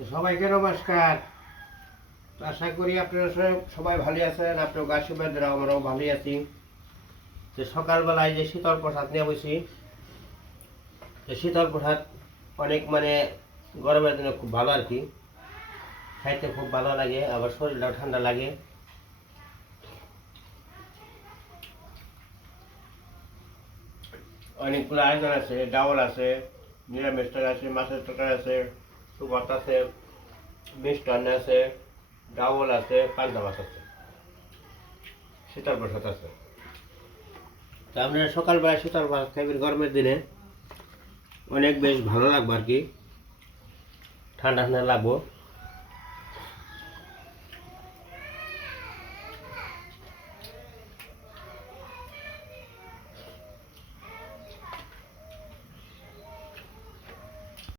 তো সবাইকে নমস্কার। তো আশা করি আপনারা সবাই ভালো আছেন। আপনার আশীর্বাদরা আমরাও ভালোই আছি। তো সকালবেলায় যে শীতল প্রসাদ নিয়ে বসি, তো শীতল প্রসাদ অনেক গরমের দিনে খুব ভালো আর কি, খাইতে খুব ভালো লাগে, আবার শরীরটাও ঠান্ডা লাগে। অনেকগুলো আয়োজন আছে, ডাউল আছে, নিরামিষ তরকারি আছে, মাছের তরকারি আছে, সুপাত আছে, মিষ্টান্ন আছে, ডাউল আছে, পান্তা মাছ আছে, শীতল প্রসাদ আছে। তা আপনারা সকালবেলা শীতল প্রসাদ খাইবেন গরমের দিনে, অনেক বেশ ভালো লাগবে আর কি, ঠান্ডা ঠান্ডা লাগবো।